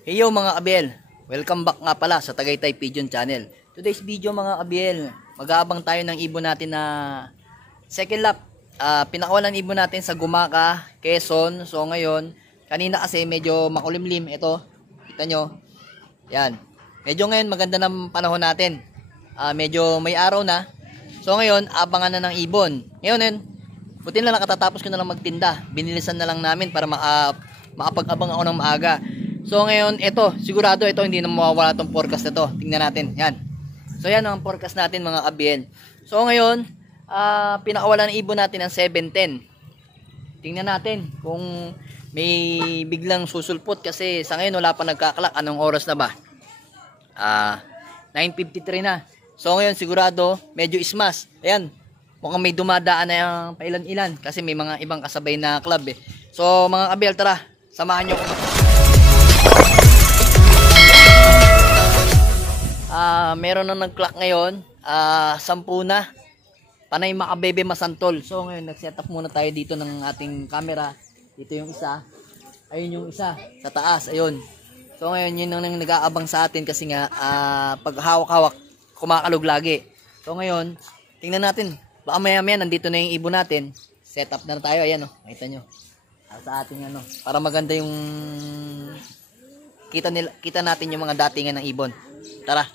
Heyo mga Abiel, welcome back nga pala sa Tagaytay Pigeon Channel. Today's video mga Abiel, mag-aabang tayo ng ibon natin na second lap. Pinakawalan ibon natin sa Gumaka, Quezon. So ngayon, kanina kasi medyo makulimlim. Ito, kita nyo. Yan. Medyo ngayon maganda ng panahon natin. Medyo may araw na. So ngayon, abangan na ng ibon. Ngayon, buti na lang katatapos ko na lang magtinda. Binilisan na lang namin para makapag-abang ako ng maaga. So ngayon, ito, sigurado ito hindi na mawawala tong forecast na to. Tingnan natin, yan. So yan ang forecast natin mga Abiel. So ngayon, pinakawalan ng ibon natin ng 7:10. Tingnan natin kung may biglang susulpot kasi sa ngayon wala pa nagkaklak. Anong oras na ba? 9:53 na. So ngayon sigurado medyo ismas. Ayan, mukhang may dumadaan na yung pailan-ilan kasi may mga ibang kasabay na club eh. So mga Abiel, tara, samahan nyo ko. Meron na nag-clock ngayon, 10 na. Panay Makabebe Masantol. So ngayon nag-set up muna tayo dito ng ating camera. Dito yung isa. Ayun yung isa sa taas, ayun. So ngayon yun ang nag-aabang sa atin kasi nga pag hawak-hawak kumakalog lagi. So ngayon, tingnan natin. Baka maya-maya nandito na yung ibon natin. Set up na tayo, ayan oh. Makita nyo. Sa ating ano, para maganda yung kita natin yung mga datingan ng ibon. Tara.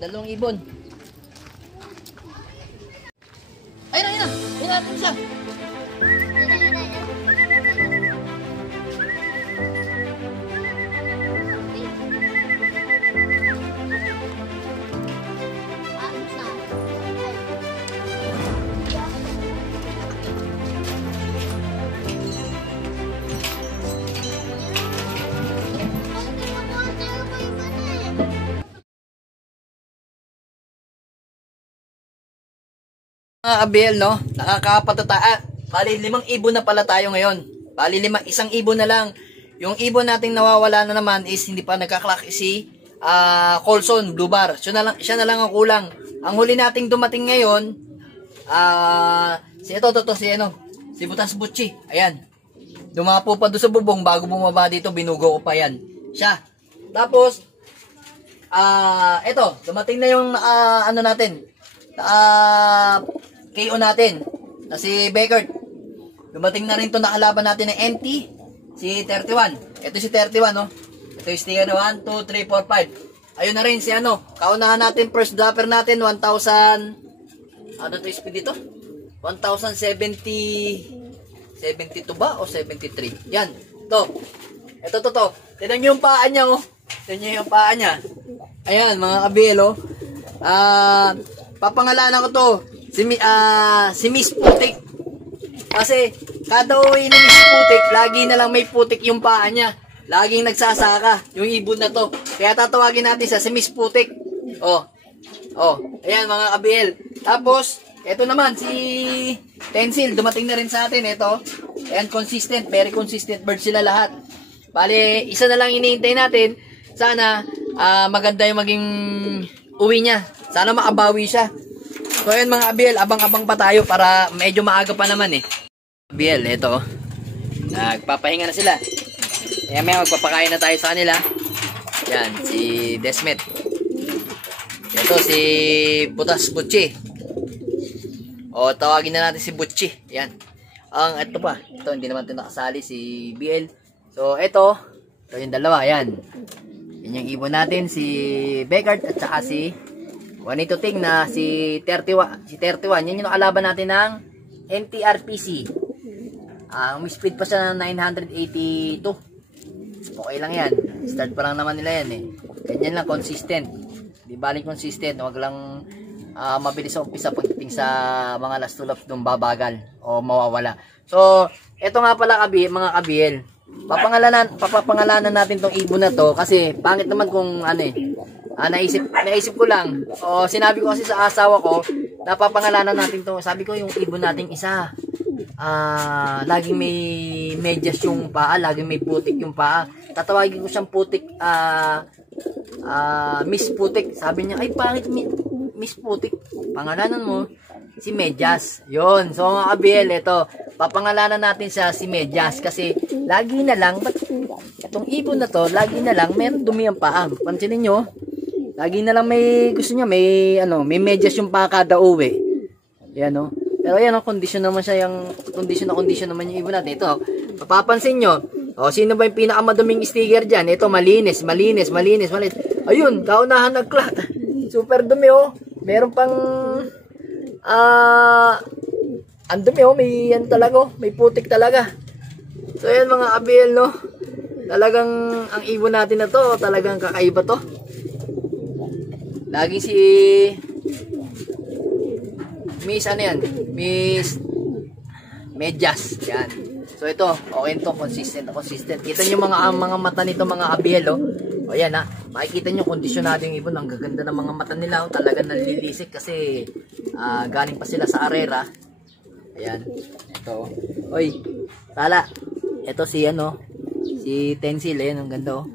Dalawang ibon. Ayun na, ayun na. Ayun na, ayun siya. Mga Abiel, no? Nakakapatata. Bali, 5 ibon na pala tayo ngayon. Bali, 1 ibon na lang. Yung ibon nating nawawala na naman is hindi pa nagka-clock si Colson, Blue Bar. Siya na lang ang kulang. Ang huli nating dumating ngayon, si Butas Butchi. Ayan. Dumapo pa doon sa bubong bago bumaba dito, binugo ko pa yan. Siya. Tapos, eto, dumating na yung ano natin. KO natin na si Beckert. Dumating na rin to nakalaban natin ng NT, si 31. Ito si 31, no? Ito yung sticker na 1, 2, 3, 4, 5. Ayun na rin si ano, kaunahan natin, first dropper natin, 1,000, ano to speed dito? 1,070, 72 ba o 73? Yan. To. Ito. Tignan nyo yung paa niya, oh. Tignan nyo yung paa niya. Ayan, mga kabil, oh. Papangalanan ko to. Si Miss Putik. Kasi, kada uwi ni Miss Putik, lagi na lang may putik yung paa niya. Laging nagsasaka yung ibon na to. Kaya tatawagin natin sa si Miss Putik. Oh. Ayan, mga kabil. Tapos, ito naman, si Tencil, dumating na rin sa atin. Ito. Ayan, consistent. Very consistent bird sila lahat. Bale, isa na lang iniintay natin. Sana, maganda yung maging uwi niya. Sana makabawi siya. So, ayan mga kabil, abang-abang pa tayo para medyo maaga pa naman eh. Kabil, ito. Nagpapahinga na sila. Ayan, may magpapakain na tayo sa kanila. Yan, si Desmet. Ito, si Butas Butchi. O, tawagin na natin si Butchi. Yan. Ito pa. Ito, hindi naman ito nakasali, si BL. So, ito yung dalawa. Yan. Yan yung ibon natin, si Beckard at saka si Juanito Ting na si 31. Si 31, yan yung nakalaban natin ng MTRPC. May speed pa siya ng 982. Okay lang yan. Start pa lang naman nila yan eh. Ganyan lang, consistent. Di baling consistent. Huwag lang mabilis sa umpisa pagdating sa mga last two laps nung babagal o mawawala. So, eto nga pala mga kabil. Papapangalanan natin tong ibon na to kasi pangit naman kung ano eh. Naisip ko lang. O sinabi ko kasi sa asawa ko, napapangalanan natin to. Sabi ko yung ibon nating isa. Laging may medyas yung paa, laging may putik yung paa. Tatawagin ko siyang putik, Miss Putik. Sabi niya, ay pangit Miss Putik. Pangalanan mo si Medyas. Yun. So mga kabil, ito. Papangalanan natin siya si Medyas kasi lagi na lang, itong ibon na to, lagi na lang meron dumi ang paa. Pansinin nyo, lagi na lang may gusto niya, may medyas yung paa kada uwi. Yan o. Pero yan o, condition naman siya, yung condition naman yung ibon natin. Ito, mapapansin nyo, sino ba yung pinakamaduming sticker dyan? Ito, malinis. Ayun, kaunahan nag-clock. Super dumi o. Meron pang ang dumi oh, may yan talaga, may putik talaga. So yan mga kabil, no. Talagang ang ibon natin na to, talagang kakaiba to. Lagi si Miss ano yan? Miss Medyas. Yan. So ito, okay to, consistent. Kita niyo mga mata nito mga kabil, oh. O yan ha, makikita nyo kondisyon natin yung ibon. Ang gaganda ng mga mata nila, oh. Talagang nalilisik kasi galing pa sila sa arera. Ayan, ito. Oy, tala. Ito si si Tencil, ayan, ang ganda oh.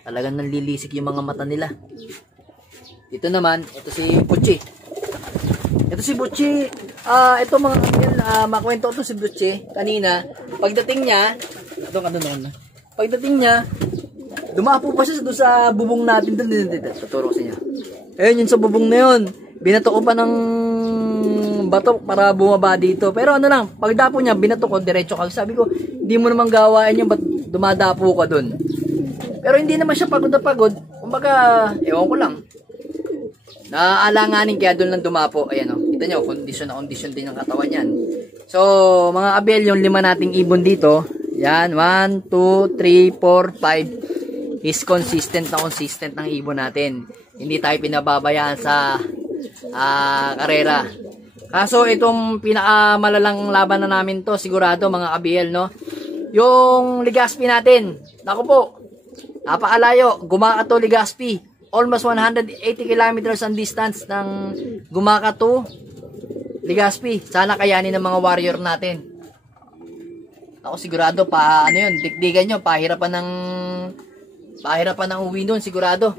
Talagang nalilisik yung mga mata nila. Dito naman, ito si Butchi. Ito mga makwento to si Butchi kanina. Pagdating niya, dumapo pa siya doon sa bubong natin doon. Tuturo ko sa inyo. Ayun, yun sa bubong na yun. Binato ko pa ng bato para bumaba dito. Pero ano lang, pagdapo niya, binato ko, diretso ka. Sabi ko, hindi mo naman gawain yun, ba't dumadapo ka doon? Pero hindi naman siya pagod na pagod. Kumbaga, ewan ko lang. Naaalanganin kaya doon lang dumapo. Ayan o, kita nyo, condition din ang katawan yan. So, mga kabil, yung 5 nating ibon dito. Yan, 1, 2, 3, 4, 5. Is consistent ng ibon natin. Hindi tayo pinababayaan sa karera. Kaso itong pinakamalalang laban na namin to, sigurado mga kabil, no? Yung Legazpi natin. Naku po, napakalayo. Gumaka to Legazpi. Almost 180 kilometers ang distance ng Gumaka to Legazpi. Sana kayanin ng mga warrior natin. Ako sigurado ano yun, dikdigan nyo, pahirapan ng uwi nun, sigurado.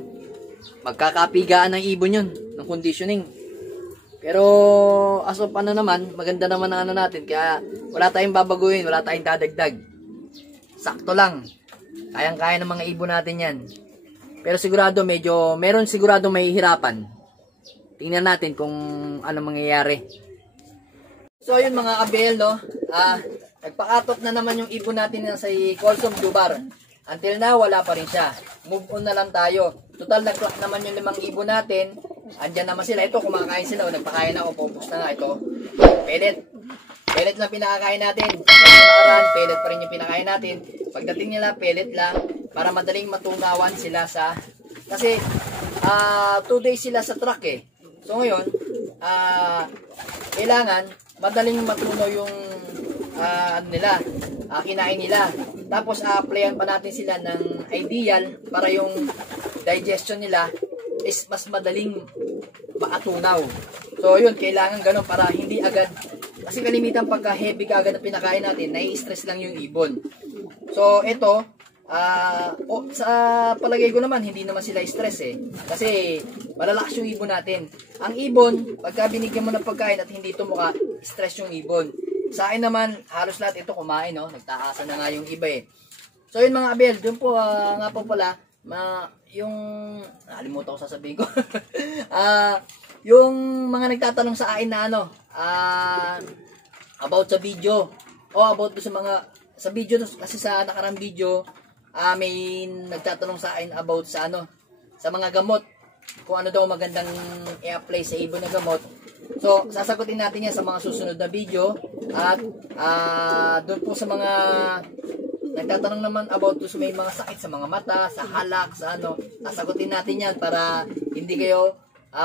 Magkakapigaan ng ibon yun, ng conditioning. Pero, as of naman, maganda naman ang natin. Kaya, wala tayong babaguhin, wala tayong dadagdag. Sakto lang. Kayang-kaya ng mga ibon natin yan. Pero sigurado, meron sigurado may hirapan. Tingnan natin kung ano mangyayari. So, yun mga kabel, no? Nagpakatot na naman yung ibon natin na sa Colsom Dubar. Until now, wala pa rin siya. Move on na lang tayo. Total, nag-clock naman yung 5 ibon natin. Andyan naman sila. Ito, kumakain sila. Nagpakain ako. Focus na nga ito. Pellet. pellet lang pinakakain natin. Nakaraan, pellet pa rin yung pinakain natin. Pagdating nila, pellet lang para madaling matunawan sila sa... Kasi 2 days sila sa truck eh. So ngayon, kailangan madaling matunaw yung kinain nila. Tapos applyan pa natin sila ng ideal para yung digestion nila is mas madaling makatunaw. So yun, kailangan ganun para hindi agad, kasi kalimitan pagka heavy ka agad na pinakain natin, nai-stress lang yung ibon. So ito, sa palagay ko naman, hindi naman sila stress eh. Kasi malalakas yung ibon natin. Ang ibon, pagka binigyan mo ng pagkain at hindi tumuka, stress yung ibon. Sa akin naman, halos lahat ito kumain, no? Nagtaasan na nga yung iba eh. So yun mga abel, dun po nga po pala, yung, nakalimutan ko sasabihin ko. Yung mga nagtatanong sa akin na about sa video, about sa mga, sa video, kasi sa nakarang video, may nagtatanong sa akin about sa sa mga gamot, kung ano daw magandang i-apply sa ibon na gamot. So, sasagutin natin yan sa mga susunod na video. At doon po sa mga nagtatanong naman about sa may mga sakit sa mga mata, sa halak, sa sasagutin natin yan para hindi kayo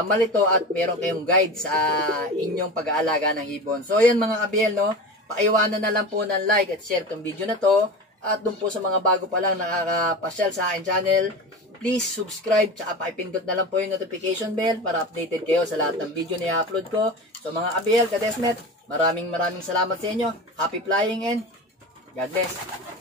malito at meron kayong guide sa inyong pag-aalaga ng ibon. So, yan mga kabiel, no? Paiwanan na lang po ng like at share tong video na to. At doon po sa mga bago pa lang nakakapasyal sa akin channel, please subscribe, tsaka pakipindot na lang po yung notification bell para updated kayo sa lahat ng video na i-upload ko. So mga kabiel, kadesmet, maraming salamat sa inyo. Happy flying and God bless.